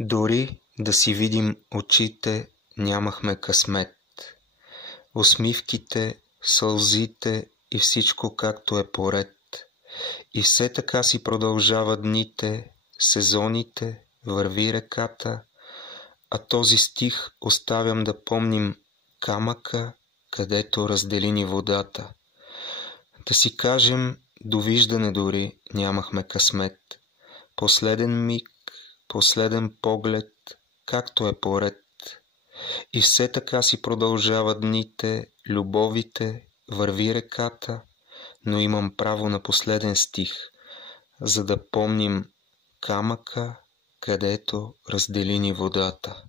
Дори да си видим очите, нямахме късмет. Усмивките, сълзите и всичко както е поред. И все така си продължават дните, сезоните, върви реката, а този стих оставям да помним камъка, където раздели ни водата. Да си кажем довиждане дори нямахме късмет. Последен миг, последен поглед, както е поред. И все така си продължават дните, любовите, върви реката, но имам право на последен стих, за да помним камъка, където раздели ни водата.